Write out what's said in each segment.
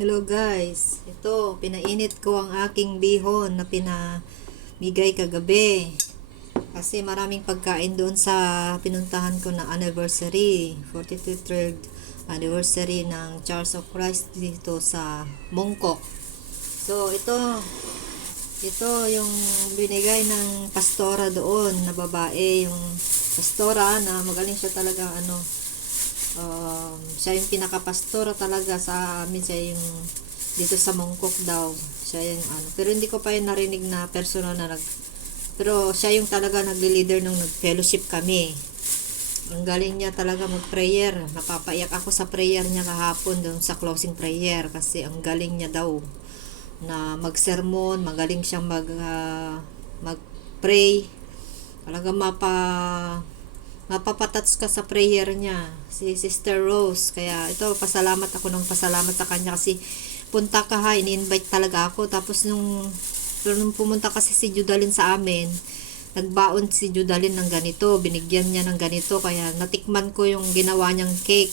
Hello guys, ito, pinainit ko ang aking bihon na pinamigay kagabi. Kasi maraming pagkain doon sa pinuntahan ko na anniversary, 43rd anniversary ng Church of Christ dito sa Mongkok. So, ito yung binigay ng pastora doon na babae, yung pastora na magaling siya talaga siya yung pinakapastora talaga sa amin, siya yung dito sa Mongkok daw, siya yung pero hindi ko pa yung narinig na personal na pero siya yung talaga nagle-leader nung nag-fellowship kami. Ang galing niya talaga mag-prayer, napapaiyak ako sa prayer niya kahapon doon sa closing prayer kasi ang galing niya daw na mag-sermon, magaling siyang mag-pray, talaga mapapatats ka sa prayer niya, si Sister Rose. Kaya ito, pasalamat sa kanya kasi punta ka ha, ini-invite talaga ako. Tapos nung pumunta kasi si Judalyn sa amin, nagbaon si Judalyn ng ganito, binigyan niya ng ganito, kaya natikman ko yung ginawa niyang cake.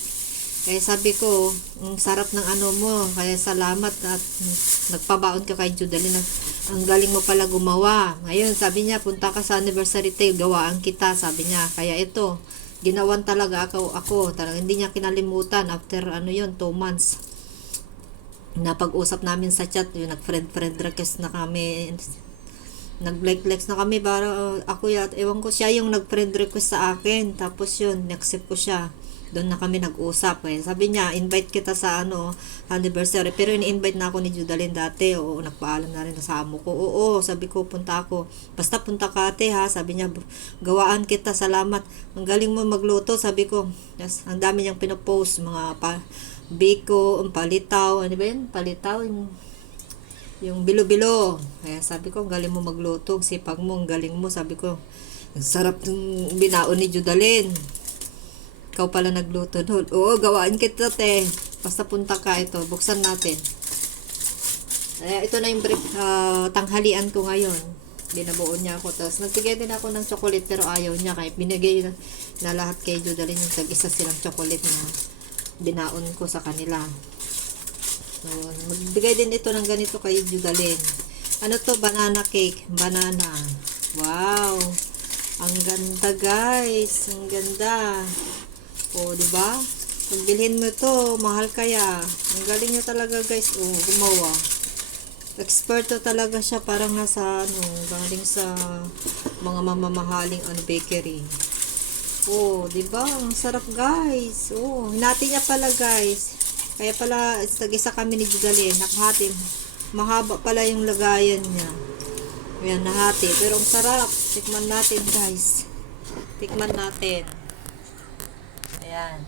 Kaya sabi ko, ang sarap ng mo, kaya salamat at nagpabaon ka kay Judalyn. Ang galing mo pala gumawa. Ngayon, sabi niya, punta ka sa anniversary tayo, gawaan kita, sabi niya. Kaya ito, ginawan talaga ako. Talaga, hindi niya kinalimutan after 2 months. Napag-usap namin sa chat, yung nag-friend request na kami, nag-like-likes na kami, para ako ewan ko, siya yung nag-friend request sa akin, tapos yun, accept ko siya, doon na kami nag-usap. Sabi niya, invite kita sa anniversary, pero in-invite na ako ni Judalyn dati. Oo, nagpaalam na rin sa amo ko. Oo, sabi ko, punta ako, basta punta ka ate ha, sabi niya, gawaan kita, salamat, ang galing mo magluto, sabi ko. Yes, ang dami niyang pinopost, mga biko, palitaw, ano ba yun, palitaw, yung bilo-bilo. Kaya sabi ko, ang galing mo magluto, sipag mo, ang galing mo, sabi ko. Ang sarap ng binaon ni Judalyn. Ikaw pala nagluto doon. Oo, gawaan kita te. Basta punta ka, ito, buksan natin. Ito na yung tanghalian ko ngayon. Binabuon niya ako. Tapos nagbigay din ako ng chocolate, pero ayaw niya. Kaya binigay na lahat kay Judalyn, yung tag-isa silang chocolate na binaon ko sa kanila. So, magbigay din ito ng ganito kay Judalyn. Ano to? Banana cake. Banana. Wow! Ang ganda guys. Ang ganda. O, diba? Pag bilhin mo to, mahal kaya. Ang galing niya talaga guys. O, gumawa. Experto talaga siya. Parang nasa, galing sa mga mamamahaling bakery. Oh, 'di ba? Ang sarap, guys. Oh, hinati niya pala, guys. Kaya pala tag-isa kami ni Judalyn, nakahati. Mahaba pala yung lagayan niya. Ayan, nahati. Pero ang sarap. Tikman natin, guys. Tikman natin. Ayan.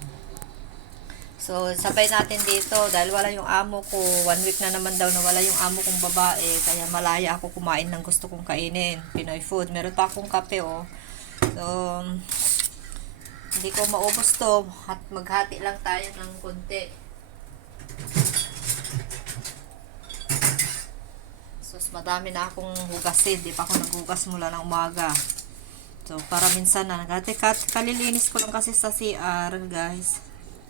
So, sabay natin dito. Dahil wala yung amo ko. 1 week na naman daw na wala yung amo kong babae. Kaya malaya ako kumain ng gusto kong kainin. Pinoy food. Meron pa akong kape, oh. So, hindi ko maubos to at maghati lang tayo ng konti. So, madami na akong hugasin. Di pa ako naghugas mula ng umaga. So, para minsan na kalilinis ko lang kasi sa CR, guys.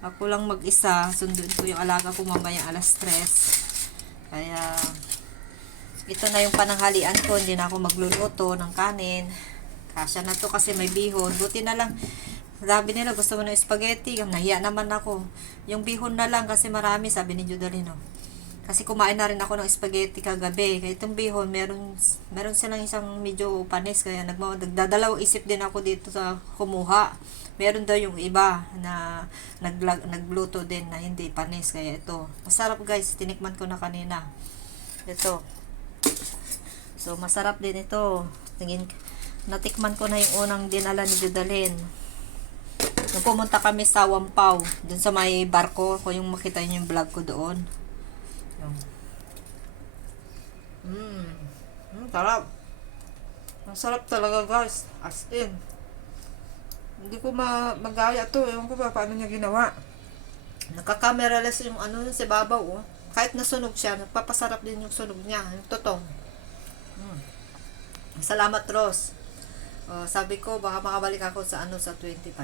Ako lang mag-isa. Sunduin ko yung alaga ko mamaya 3:00. Kaya, ito na yung pananghalian ko. Hindi na ako magluluto ng kanin. Kasya na to kasi may bihon. Buti na lang. Sabi nila, gusto mo ng spaghetti. Nahiya naman ako. Yung bihon na lang kasi marami, sabi ni Judalyn. Kasi kumain na rin ako ng spaghetti kagabi. Kaya itong bihon, meron silang isang medyo panis. Kaya nagdadalawang isip din ako dito sa kumuha. Meron daw yung iba na nagluto din na hindi panis. Kaya ito. Masarap guys. Tinikman ko na kanina. Ito. So, masarap din ito. Natikman ko na yung unang dinala ni Judalyn. Nung pumunta kami sa Wampaw, dun sa may barko, kung yung makita niyo yung vlog ko doon. Sarap. Ang sarap talaga guys. As in. Hindi ko magaya to. Ewan ko ba paano niya ginawa. Nakakameraless yung sa babaw. Oh. Kahit nasunog siya, nagpapasarap din yung sunog niya. Yung totong. Salamat, Ross. Sabi ko, baka makabalik ako sa sa 25.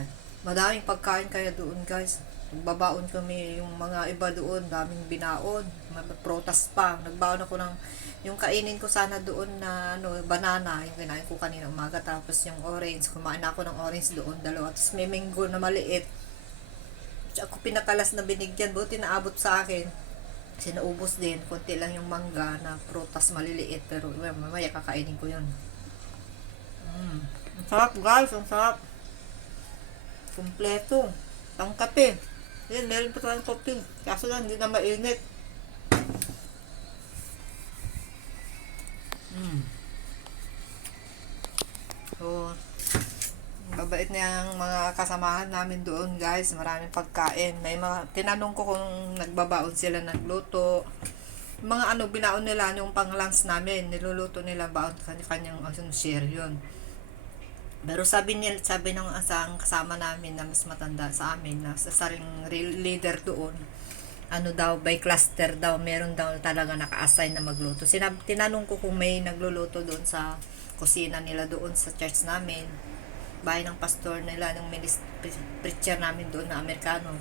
Madaming pagkain kaya doon, guys. Nagbabaon kami, yung mga iba doon, daming binaon. May protas pa. Nagbaon ako ng, yung kainin ko sana doon na ano, banana, yung kinain ko kanina umaga. Tapos yung orange, kumain ako ng orange doon, dalawa. Tapos may mango na maliit. Ako pinakalas na binigyan, buti naabot sa akin. Kasi naubos din, konti lang yung mangga na prutas maliliit. Pero mamaya kakainin ko yun. Ang sarap guys, ang sarap. Kompleto. Pang kape. Yan, meron pa tayong kopi. Kaso lang, hindi na mainit. So, babait na yung mga kasamahan namin doon guys. Maraming pagkain. May mga, tinanong ko kung nagbabaon sila nagluto. Mga ano, binaon nila yung pang lunch namin. Niluluto nila baon kanyang share yun. Pero sabi ng asang kasama namin na mas matanda sa amin, na sa saring leader doon, ano daw, by cluster daw, meron daw talaga naka-assign na magluto. Tinanong ko kung may nagluluto doon sa kusina nila doon sa church namin, bahay ng pastor nila, ng preacher namin doon na Amerikano.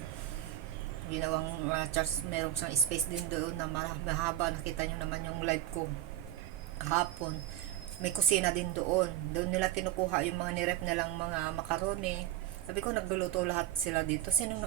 Ginawang church, meron siyang space din doon na mahaba. Nakita nyo naman yung live ko kahapon. May kusina din doon. Doon nila kinukuha yung mga nirep nilang mga macaroni. Sabi ko, nagluluto lahat sila dito. Sinong